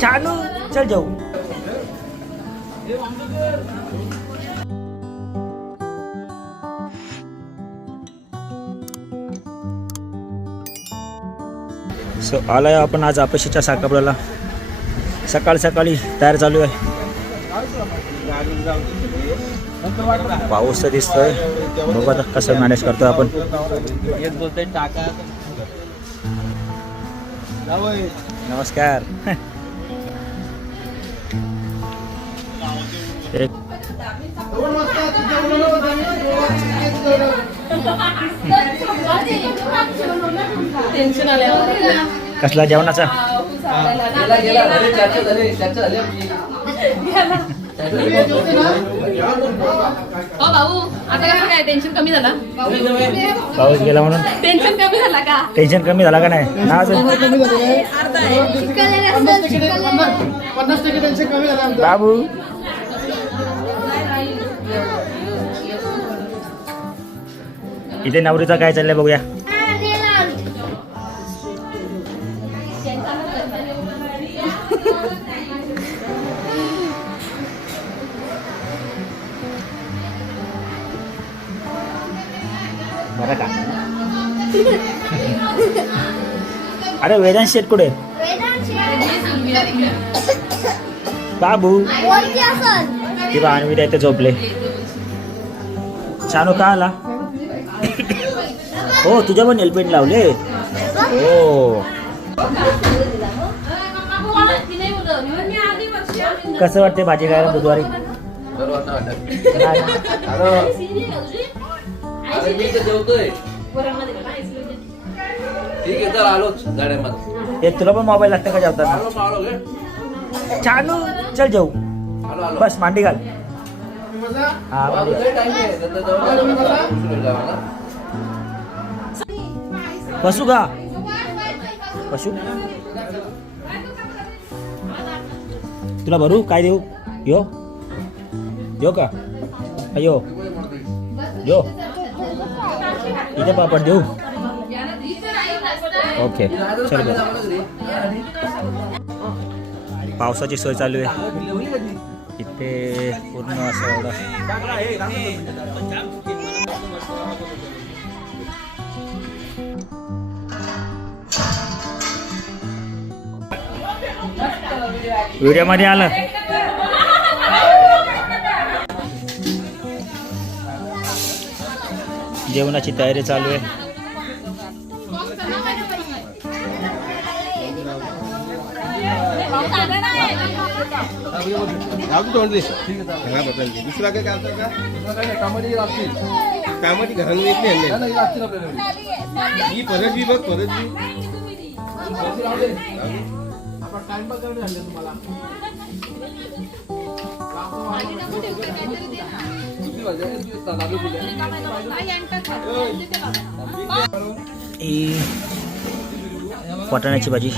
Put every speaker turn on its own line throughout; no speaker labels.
चालू चल जाऊ. सो आलाय आपण आज अपेक्षेच्या साकापड्याला सकाळी सकाळी तयार चालू आहे. पाऊस तर दिसतोय. बघू आता कसं मॅनेज करतोय आपण.
टाका
नमस्कार एक
टेन्शन आल्यावर
कसला जेवणाचा
गेला गेला
हो भाऊ आता कसं काय? टेन्शन कमी झाला?
पाऊस गेला म्हणून?
टेन्शन कमी झाला का?
टेन्शन कमी झाला का नाही? ना अजून?
पन्नास टक्के टेन्शन कमी झालं.
बाबू? इथे नवरीचा काय चाललंय बघूया. बरं का अरे वेदांत शेट कुठे? बाबू. ती अन्वी इथे झोपले. छानो का आला? हो तुझ्या पण हेल्मेट लावले. हो. कसं वाटते भाजी खायला बुधवारी?
अरे मी तर जेवतोय. ठीक आहे तर आलोच गाड्यामध्ये.
हे. तुला पण मोबाईल लागतं का जेवताना?
आलो गे.
चालू चल जाऊ.
आलो आलो.
बस मांडी घाल. हा मांडी घाल.
अजूनही time आहे. नंतर जाऊ ना. उशीर होईल आम्हाला.
बसू का? बसू? तुला भरू? काय देऊ? यो. यो का? यो. यो. इथे पापड देऊ? ओके चल पावसाची सोय चालू आहे. इथे पूर्ण असं एवढं. व्हिडिओमध्ये आलं. जेवणाची तयारी चालू आहे.
दुसरा काय करता का
कामाची
कामाची घराला येत नाही ही परत बी बघ परत बी
टाइमपास तुम्हाला?
वाटाण्याची भाजी.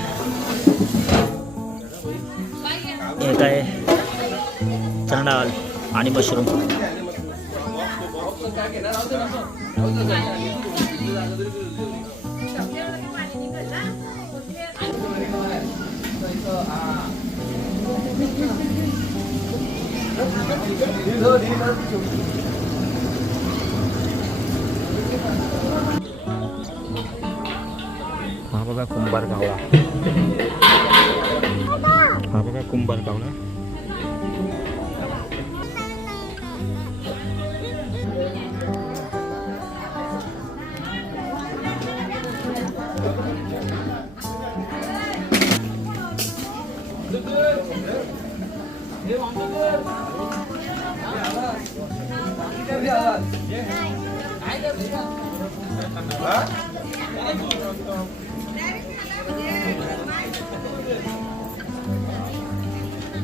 हे काय? चणा डाळ आणि मशरूम. हा बघा कुंभार गावला हा बघा कुंभार गावला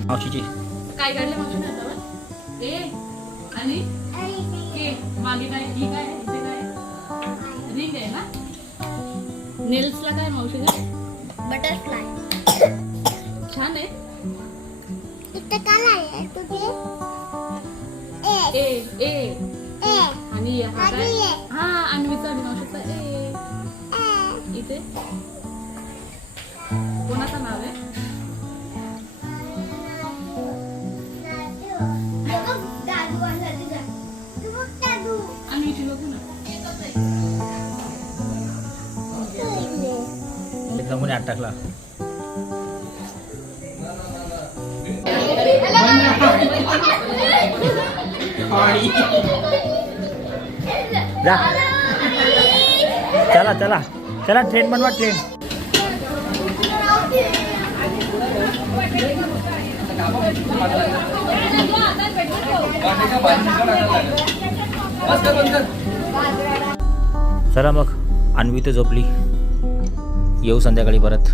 मावशीची.
काय काढलं हातावर? ए आणि? के मागे काय? ही काय इथे काय रिंग आहे ना? नेल्सला काय मावशी
बटरफ्लाय
छान आहे.
काय
ए. ए
ए.
आणि हा काय. हा अन्वीचा आणि मावशीचा ए.
ए.
इथे? कोणाचं नाव आहे?
दादू आला तुझा तू बघ दादू
आणि इथे बघू ना
जमून आत टाकला. जा चला चला. चला ट्रेन बनवा ट्रेन चला मग अन्वी तर झोपली. येऊ संध्याकाळी परत.